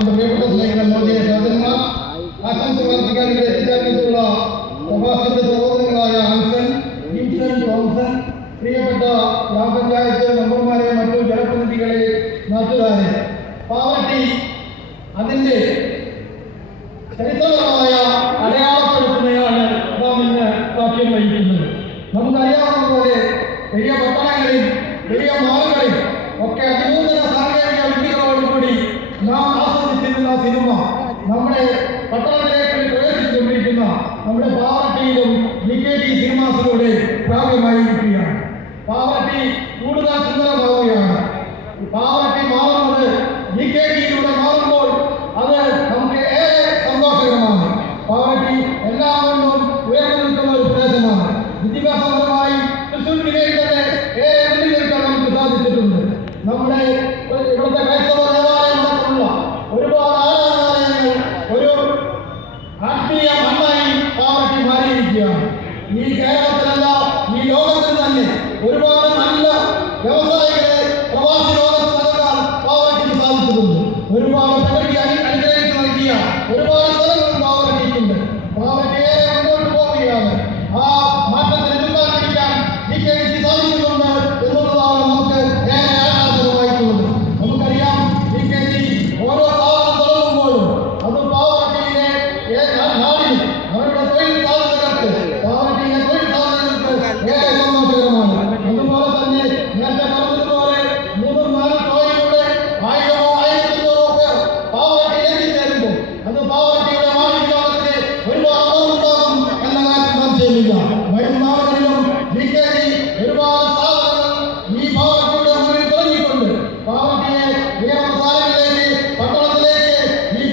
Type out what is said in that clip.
എന്റെ പ്രിയപ്പെട്ട സ്നേഹിതൻ മോദിയെ സഹോദരന്മാർ ആശംസകൾ അർപ്പിക്കാൻ ഇവിടെ എത്തിച്ചേർന്നിട്ടുള്ള പ്രഭാഷകന്റെ സഹോദരങ്ങളായ ഹൻസൻ വിൻസൻ തോംസൺ പ്രിയപ്പെട്ട ഗ്രാമപഞ്ചായത്ത് മെമ്പർമാരെ മറ്റു ജനപ്രതിനിധികളെ നാട്ടുകാരെ പാവട്ടി അതിന്റെ ചരിത്രപരമായ അടയാളപ്പെടുത്തുന്നതാണ് നാം ഇന്ന് സാക്ഷ്യം വഹിക്കുന്നത് നമുക്കറിയാവുന്ന പോലെ വലിയ പട്ടണങ്ങളിൽ വലിയ മാളുകളിൽ ഒക്കെ അതിനൂതന നമ്മുടെ പട്ടണത്തിലേക്ക് പ്രവേശിച്ചുകൊണ്ടിരിക്കുന്ന നമ്മുടെ പാവട്ടിയിലും നിക്കേറ്റി സിനിമാസിലൂടെ പ്രാപ്യമായിരിക്കുകയാണ്. പാവട്ടി കൂടുതൽ സുന്ദരമാവുകയാണ് പാവട്ടി മാറുന്നത് നിക്കേറ്റിയിലൂടെ മാറുമ്പോൾ അത് നമുക്ക് ഏറെ സന്തോഷകരമാണ്. പാവട്ടി എല്ലാവരും ഉയർന്നു നിൽക്കുന്ന ഒരു പ്രദേശമാണ്. വിദ്യാഭ്യാസപരമായി തൃശ്ശൂർ ജില്ലയിൽ തന്നെ ഏറെ മുന്നിൽ നമുക്ക് സാധിച്ചിട്ടുണ്ട്. നമ്മുടെ విద్య నీకేమో తెలంగాణ